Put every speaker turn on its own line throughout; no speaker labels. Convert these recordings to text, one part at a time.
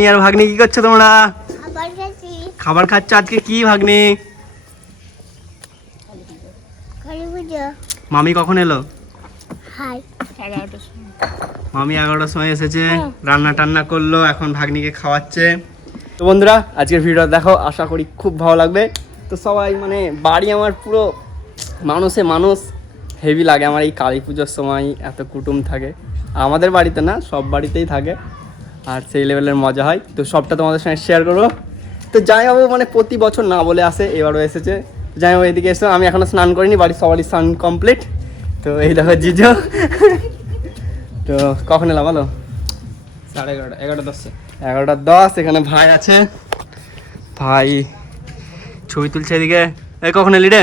মামি আর ভাগ্নি কি করছ তোমরা? খাবার খাচ্ছ। আজকে কি ভাগ্নি? মামি কখন এলো? মামি এগারোটার সময় এসেছে রান্না টান্না করল এখন ভাগ্নিকে খাওয়াচ্ছে। তো বন্ধুরা আজকের ভিডিও দেখো আশা করি খুব ভালো লাগবে। তো সবাই মানে বাড়ি আমার পুরো মানুষে মানুষ হেভি লাগে আমার এই কালী পুজোর সময় এত কুটুম থাকে। আমাদের বাড়িতে না সব বাড়িতেই থাকে। আর সেই লেভেলের মজা হয়। তো সবটা তোমাদের সঙ্গে শেয়ার করব। তো যাই জামাইবাবু মানে প্রতি বছর না বলে আসে এবারও এসেছে। যাই জামাইবাবু এদিকে এসে আমি এখনও স্নান করিনি বাড়ির সবারই স্নান কমপ্লিট তো এই দেখো জিজো। তো কখন এলাম বলো?
সাড়ে এগারোটা এগারোটা দশে।
এগারোটা দশ এখানে ভাই আছে। ভাই ছবি তুলছে এদিকে। এই কখন এলি রে?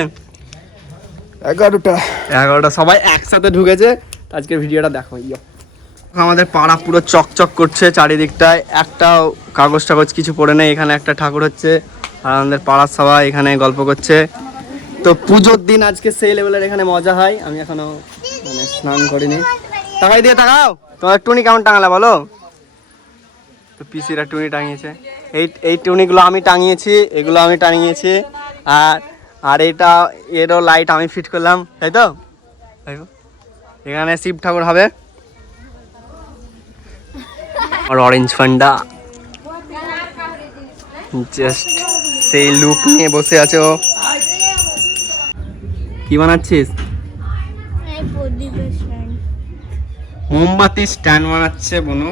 এগারোটা। এগারোটা সবাই একসাথে ঢুকেছে। আজকের ভিডিওটা দেখো ইয়ো। আমাদের পাড়া পুরো চকচক করছে চারিদিকটায়। একটাও কাগজ টাগজ কিছু পড়ে নেই, এখানে একটা ঠাকুর হচ্ছে। আর আমাদের পাড়ার সবাই এখানে গল্প করছে। তো পুজোর দিন আজকে সেই লেভেলের এখানে মজা হয়, আমি এখনও মানে স্নান করিনি। তাকাই দিয়ে তাকাও তোমার টুনি কেমন টাঙালে বলো? তো পিসিরা টুনি টাঙিয়েছে। এই এই টুনিগুলো আমি টাঙিয়েছি, এগুলো আমি টাঙিয়েছি। আর আর এটা, এরও লাইট আমি ফিট করলাম তাই তো? এখানে শিব ঠাকুর হবে। আর অরেঞ্জ ফান্ডা জাস্ট সেই লুক নিয়ে বসে আছো কি বানাচ্ছিস মোমবাতি স্ট্যান্ড বানাচ্ছে বনু।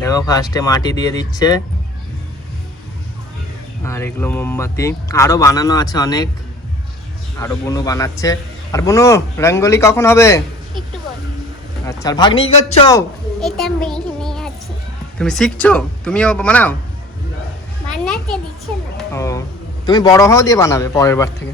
দেখো ফার্স্টে মাটি দিয়ে দিচ্ছে। আর এগুলো মোমবাতি। আরও বানানো আছে অনেক। আরও বনু বানাচ্ছে। আর বনু রঙ্গোলি কখন হবে? আচ্ছা আর ভাগ্নি কি করছ? তুমি শিখছো? তুমিও বানাও?
বানাতে দিচ্ছে না। ও
তুমি বড় হও দিয়ে বানাবে পরের বার থেকে।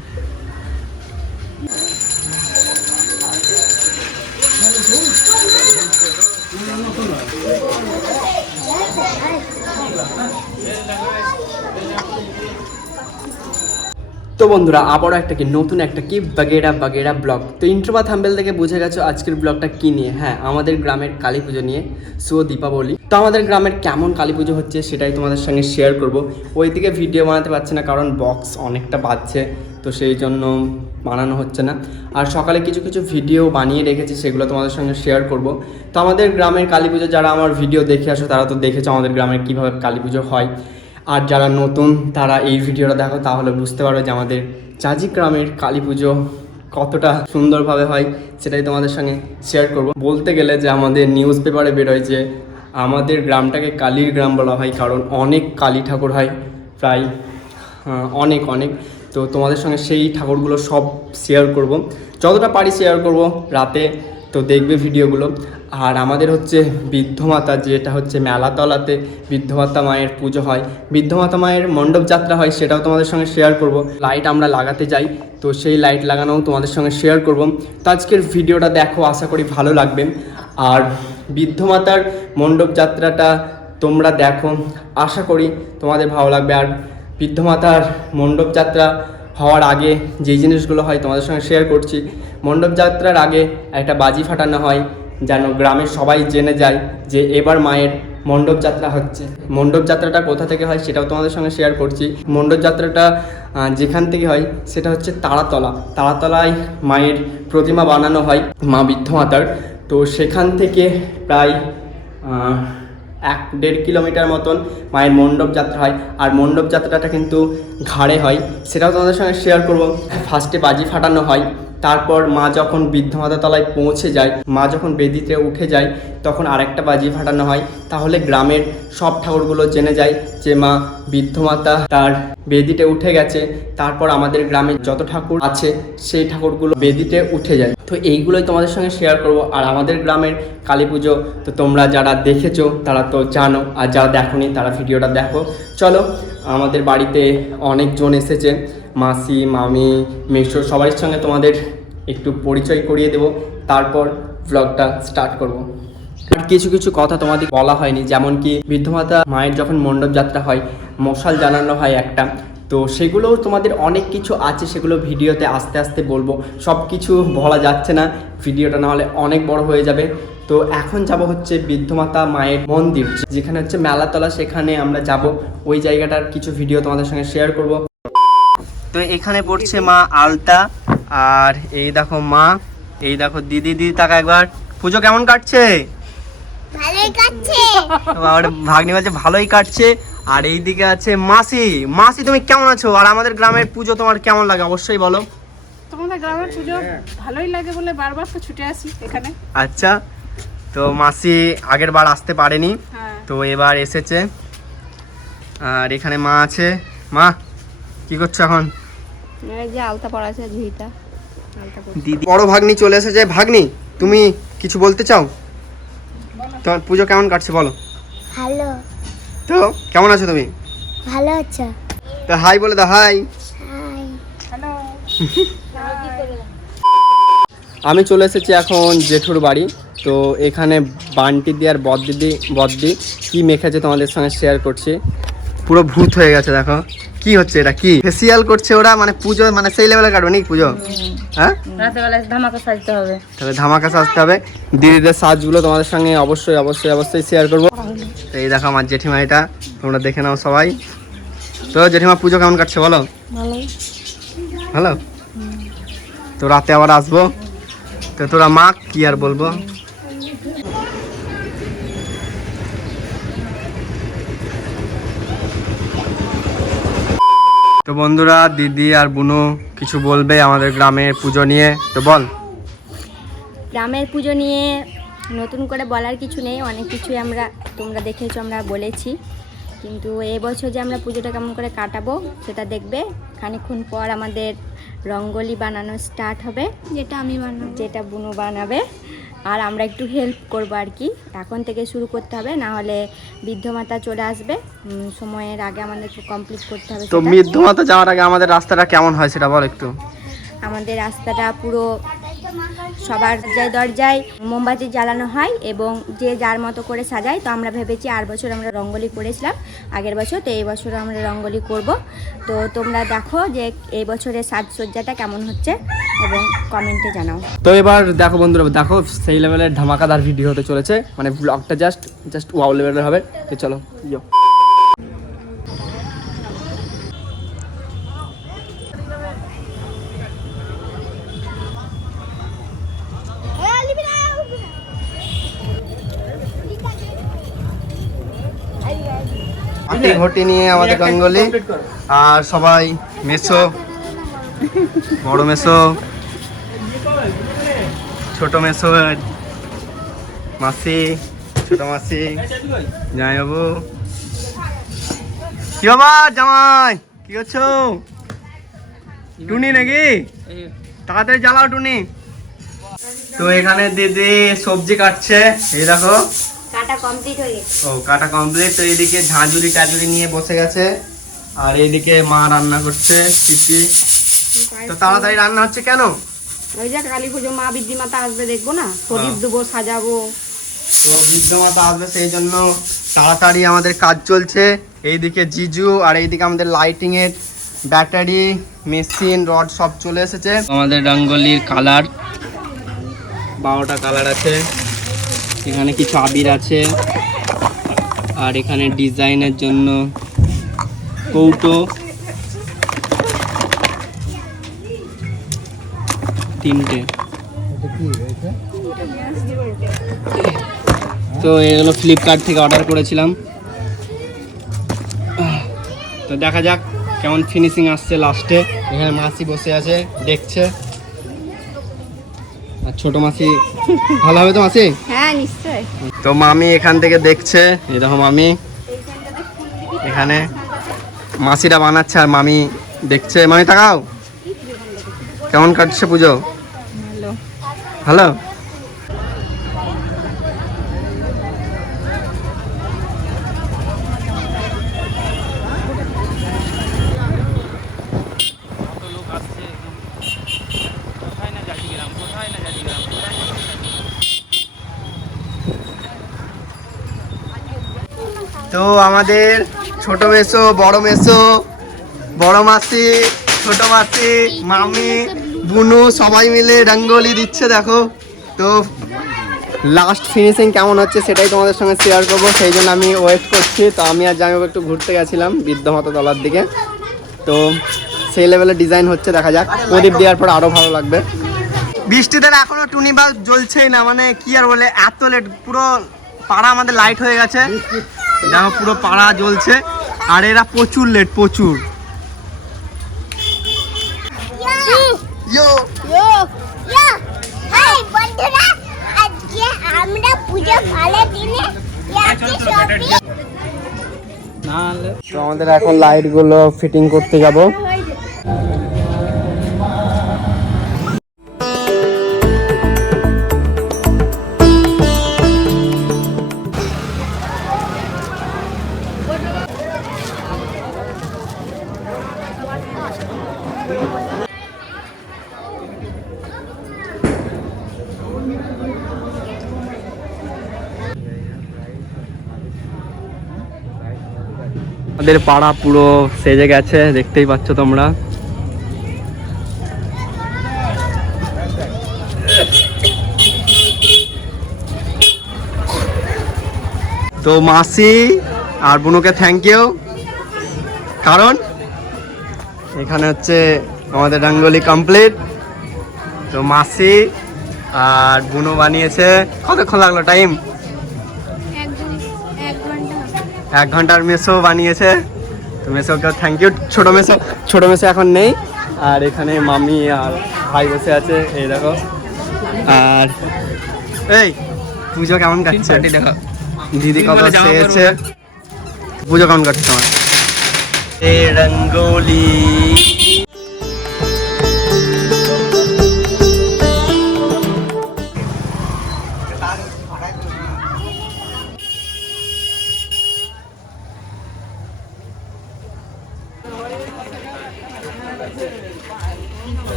তো বন্ধুরা, আবারও একটা কি নতুন একটা কি বাগেরা বাগেরা ব্লগ। তো ইন্ট্রো বা থাম্বেল থেকে বুঝে গেছো আজকের ব্লগটা কি নিয়ে? হ্যাঁ আমাদের গ্রামের কালী পুজো নিয়ে সো দীপাবলি। তো আমাদের গ্রামের কেমন কালী পুজো হচ্ছে সেটাই তোমাদের সঙ্গে শেয়ার করব। ওই ওইদিকে ভিডিও বানাতে পারছি না, কারণ বক্স অনেকটা বাজছে, তো সেই জন্য বানানো হচ্ছে না। আর সকালে কিছু কিছু ভিডিও বানিয়ে রেখেছি, সেগুলো তোমাদের সঙ্গে শেয়ার করব। তো আমাদের গ্রামের কালী পুজো, যারা আমার ভিডিও দেখে আসো, তারা তো দেখেছ আমাদের গ্রামের কীভাবে কালী পুজো হয়। আর যারা নতুন তারা এই ভিডিওটা দেখো, তাহলে বুঝতে পারবে যে আমাদের চাজি গ্রামের কালী পুজো কতটা সুন্দরভাবে হয়, সেটাই তোমাদের সঙ্গে শেয়ার করব। বলতে গেলে যে আমাদের নিউজ পেপারে বেরোয় যে আমাদের গ্রামটাকে কালীর গ্রাম বলা হয়, কারণ অনেক কালী ঠাকুর হয়, প্রায় অনেক অনেক। তো তোমাদের সঙ্গে সেই ঠাকুরগুলো সব শেয়ার করব। যতটা পারি শেয়ার করব, রাতে তো দেখবে ভিডিওগুলো। আর আমাদের হচ্ছে বৃদ্ধমাতা যেটা হচ্ছে মেলাতলাতে বৃদ্ধমাতা মায়ের পুজো হয়। বৃদ্ধমাতা মায়ের মণ্ডপ যাত্রা হয়, সেটাও তোমাদের সঙ্গে শেয়ার করব। লাইট আমরা লাগাতে যাই, তো সেই লাইট লাগানোও তোমাদের সঙ্গে শেয়ার করব। তো আজকের ভিডিওটা দেখো, আশা করি ভালো লাগবে। আর বৃদ্ধমাতার মণ্ডপ যাত্রাটা তোমরা দেখো, আশা করি তোমাদের ভালো লাগবে। আর বৃদ্ধমাতার মণ্ডপ যাত্রা হওয়ার আগে যেই জিনিসগুলো হয় তোমাদের সঙ্গে শেয়ার করছি। মণ্ডপ যাত্রার আগে একটা বাজি ফাটানো হয়, যেন গ্রামের সবাই জেনে যায় যে এবার মায়ের মণ্ডপ যাত্রা হচ্ছে। মণ্ডপ যাত্রাটা কোথা থেকে হয় সেটাও তোমাদের সঙ্গে শেয়ার করছি। মণ্ডপ যাত্রাটা যেখান থেকে হয় সেটা হচ্ছে তারাতলা। তারাতলায় মায়ের প্রতিমা বানানো হয় মা বৃদ্ধমাতার তো সেখান থেকে প্রায় এক দেড় কিলোমিটার মতন মায়ের মণ্ডপ যাত্রা হয়। আর মণ্ডপ যাত্রাটা কিন্তু ঘাড়ে হয়। সেটাও তোমাদের সঙ্গে শেয়ার করব। ফার্স্টে বাজি ফাটানো হয়। তারপর মা যখন বৃদ্ধমাতা তলায় পৌঁছে যায়, মা যখন বেদিতে উঠে যায়, তখন আরেকটা বাজি ফাটানো হয়। তাহলে গ্রামের সব ঠাকুরগুলো জেনে যায় যে মা বৃদ্ধমাতা তার বেদিতে উঠে গেছে। তারপর আমাদের গ্রামে যত ঠাকুর আছে, সেই ঠাকুরগুলো বেদিতে উঠে যায়। তো এইগুলোই তোমাদের সঙ্গে শেয়ার করব। আর আমাদের গ্রামের কালী পুজো, তো তোমরা যারা দেখেছ, তারা তো জানো। আর যারা দেখোনি, তারা ভিডিওটা দেখো। চলো, আমাদের বাড়িতে অনেকজন এসেছে। মাসি, মামি মেশো সবার সঙ্গে তোমাদের একটু পরিচয় করিয়ে দেব। তারপর ব্লগটা স্টার্ট করব। আর কিছু কিছু কথা তোমাদের বলা হয়নি, যেমন কি বৃদ্ধমাতা মায়ের যখন মণ্ডপ যাত্রা হয়, মশাল জানানো হয় একটা, তো সেগুলোও তোমাদের অনেক কিছু আছে, সেগুলো ভিডিওতে আস্তে আস্তে বলব। সব কিছু বলা যাচ্ছে না, ভিডিওটা না হলে অনেক বড় হয়ে যাবে। তো এখন যাব হচ্ছে বৃদ্ধমাতা মায়ের মন্দির, যেখানে হচ্ছে মেলাতলা, সেখানে আমরা যাব। ওই জায়গাটার কিছু ভিডিও তোমাদের সঙ্গে শেয়ার করব। তো এখানে পড়ছে মা আলতা আর এই দেখো মা এই দেখো দিদি দিদি তাকা একবার। পুজো কেমন কাটছে?
ভালোই কাটছে।
আমার ভাগ্নি বলছে ভালোই কাটছে। আর এইদিকে আছে মাসি। মাসি তুমি কেমন আছো? আর আমাদের গ্রামের পুজো তোমার কেমন লাগে? অবশ্যই বলো।
তোমাদের গ্রামের পুজো ভালোই লাগে বলে বারবার তো ছুটে আসি এখানে।
আচ্ছা তো মাসি আগের বার আসতে পারেনি। হ্যাঁ। তো এবার এসেছে। আর এখানে মা আছে। মা কি করছ এখন?
এই যে আলতা পড়া আছে ঝিটা
আলতা দিদি বড় ভাগ্নি চলে এসেছে। ভাগ্নি তুমি কিছু বলতে চাও? তোমার পুজো কেমন কাটছে বলো। ভালো। তো কেমন আছো তুমি? ভালো আছো? তো হাই বলে দাও হাই। হাই। আমি চলে এসেছি এখন জেঠুর বাড়ি। তো এখানে বান্টি দি আর বদ্দিদি বদ্দি কি মেখেছে তোমাদের সঙ্গে শেয়ার করছি। পুরো ভূত হয়ে গেছে দেখো। কি হচ্ছে এটা কি? ফেসিয়াল করছে ওরা মানে পুজো মানে সেই লেভেলে কাটবে নাকি পুজো?
হ্যাঁ? রাতে বেলায় ধামাকা সাজতে হবে।
তাহলে ধামাকা সাজতে হবে। দিদিদের সাজগুলো তোমাদের সঙ্গে অবশ্যই অবশ্যই অবশ্যই শেয়ার করব। তো এই দেখো আমার জেঠিমা এটা তোমরা দেখে নাও সবাই। তো জেঠিমা পুজো কেমন কাটছে বলো? ভালো? তো রাতে আবার আসব। তো তোরা মা কি আর বলব? তো বন্ধুরা, দিদি আর বুনু কিছু বলবে আমাদের গ্রামের পুজো নিয়ে? তো বল।
গ্রামের পুজো নিয়ে নতুন করে বলার কিছু নেই, অনেক কিছুই আমরা তোমরা দেখেছ, আমরা বলেছি। কিন্তু এবছর যে আমরা পুজোটা কেমন করে কাটাবো সেটা দেখবে। খানিকক্ষণ পর আমাদের রঙ্গোলি বানানো স্টার্ট হবে।
যেটা আমি বানাবো।
যেটা বুনু বানাবে। আর আমরা একটু হেল্প করব আর কি। এখন থেকে শুরু করতে হবে না হলে বৃদ্ধ মাতা চলে আসবে। সময়ের আগে আমাদের কমপ্লিট করতে হবে
তো। মৃত্যুমাতা যাওয়ার আগে আমাদের রাস্তাটা কেমন হয় সেটা বল একটু।
আমাদের রাস্তাটা পুরো সবার দরজায় দরজায় মোমবাতি জ্বালানো হয় এবং যে যার মতো করে সাজায়, তো আমরা ভেবেছি আর বছর আমরা রঙ্গোলি করেছিলাম, আগের বছর, তো এই বছর আমরা রঙ্গোলি করব। তো তোমরা দেখো যে এই বছরের সাজসজ্জাটা কেমন হচ্ছে এবং কমেন্টে জানাও।
তো এবার দেখো বন্ধুরা, দেখো সেই লেভেলের ধামাকাদার ভিডিও হতে চলেছে মানে ব্লগটা জাস্ট জাস্ট ওয়াও লেভেলের হবে। তো চলো ঘটি ঘটি নিয়ে আমাদের গঙ্গলি। আর সবাই মেসো, বড় মেসো, ছোট মেসো, মাসি, ছোট মাসি জামাই বাবু কি বাবা, জামাই, কি করছ? টুনি নাকি? তাড়াতাড়ি জ্বালাও টুনি। তো এখানে দিদি সবজি কাটছে, এই দেখো।
কাটা কমপ্লিট হয়ে গেছে।
ও কাটা কমপ্লিট তো এইদিকে ঝাঁঝুরি টাজুরি নিয়ে বসে গেছে। আর এইদিকে মা রান্না করছে তো তাড়াতাড়ি রান্না হচ্ছে কেন?
ওই যে কালী পুজো মা বৃদ্ধি মাতা আসবে দেখব না? প্রদীপ দেবো সাজাবো।
তো আসবে সেই জন্য তাড়াতাড়ি আমাদের কাজ চলছে। এইদিকে জিজু আর এইদিকে আমাদের লাইটিং এর ব্যাটারি মেশিন রড সব চলে এসেছে। আমাদের রঙ্গলির কালার বারোটা কালার আছে। এখানে কিছু আবির আছে। আর এখানে ডিজাইনের জন্য কৌটো। তিনটে। তো এগুলো ফ্লিপকার্ট থেকে অর্ডার করেছিলাম। তো দেখা যাক কেমন ফিনিশিং আসছে লাস্টে এখানে মাসি বসে আছে, দেখছে। ছোট মাসি ভালো হবে তো মাসি?
হ্যাঁ নিশ্চয়ই।
তো মামি এখান থেকে দেখছে এরকম মামি। এখানে মাসিরা বানাচ্ছে আর মামি দেখছে। মামি তাকাও। কেমন কাটছে পুজো? ভালো? তো আমাদের ছোট মেসো, বড় মেসো, বড় মাসি, ছোট মাসি, মামি, বুনু, সবাই মিলে রঙ্গোলি দিচ্ছে, দেখো। তো লাস্ট ফিনিশিং কেমন হচ্ছে সেটাই তোমাদের সঙ্গে শেয়ার করব, সেই জন্য আমি ওয়েট করছি। তো আমি আর জামাইবাবু একটু ঘুরতে গেছিলাম বৃদ্ধমাতা তলার দিকে। তো সেই লেভেলের ডিজাইন হচ্ছে, দেখা যাক। প্রদীপ দেওয়ার পর আরও ভালো লাগবে। বৃষ্টিতে এখনও টুনি বাল্ব জ্বলছেই না মানে কি আর বলে, এত লেট পুরো পাড়া আমাদের লাইট হয়ে গেছে। দেখো পুরো পাড়া জ্বলছে আর এরা প্রচুর লেট প্রচুর। হাই বন্ধুরা আজকে আমরা পূজা ভালো দিনে যাচ্ছি শপিং তো আমাদের এখন লাইটগুলো ফিটিং করতে যাব। আমাদের পাড়া পুরো সেজে গেছে, দেখতেই পাচ্ছ তোমরা। তো মাসি আর বুনুকে থ্যাংক ইউ কারণ এখানে হচ্ছে আমাদের রঙ্গোলি কমপ্লিট তো মাসি আর বুনু বানিয়েছে। কতক্ষণ লাগল টাইম এক ঘণ্টার মেসো বানিয়েছে। তো মেসোকে থ্যাংক ইউ ছোটো মেসো ছোটো মেসো এখন নেই। আর এখানে মামি আর ভাই বসে আছে এই দেখো। আর এই পুজো কেমন কাটছে? দেখো। দিদি কত চেয়েছে পুজো কেমন কাটছে তোমার? এ রঙ্গোলি।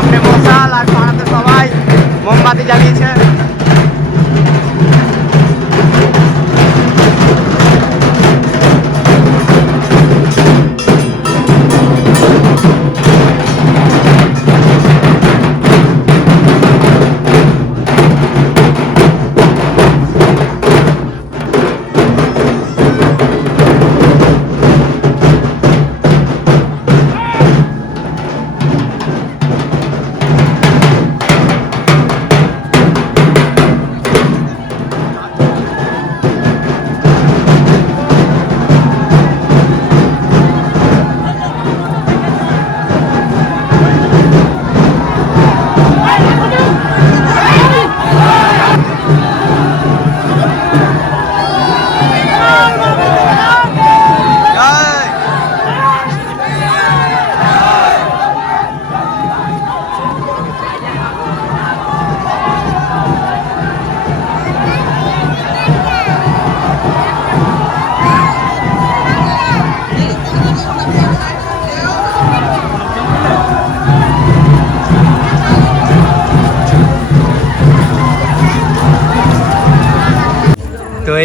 সামনে মশাল আর পাড়াতে সবাই মোমবাতি জ্বালিয়েছে।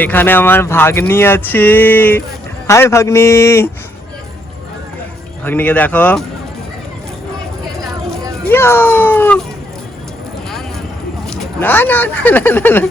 এখানে আমার ভাগ্নি আছে। হাই ভাগ্নি। ভাগ্নিকে দেখো! না না না না না,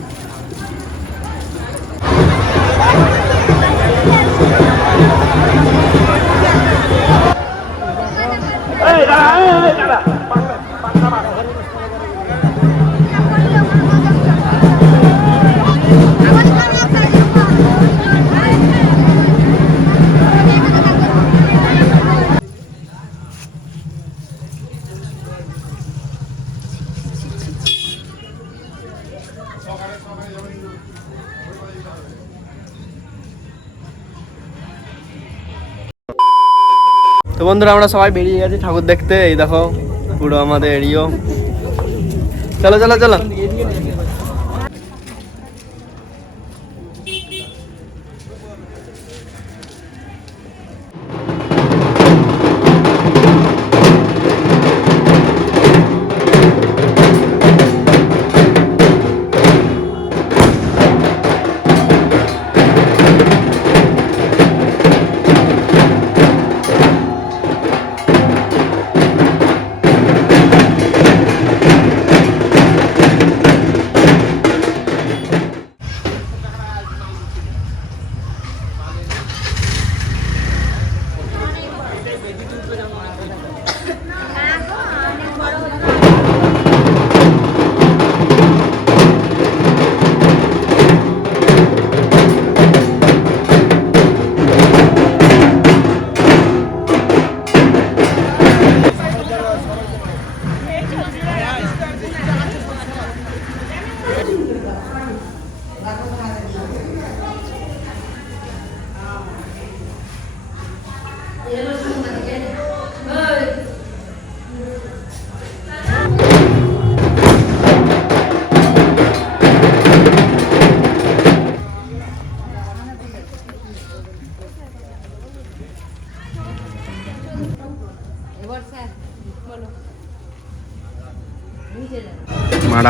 বন্ধুরা, আমরা সবাই বেরিয়ে গেছি ঠাকুর দেখতে। এই দেখো, পুরো আমাদের এরিও চলো চলো চলো।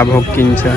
ভোগ কিনছে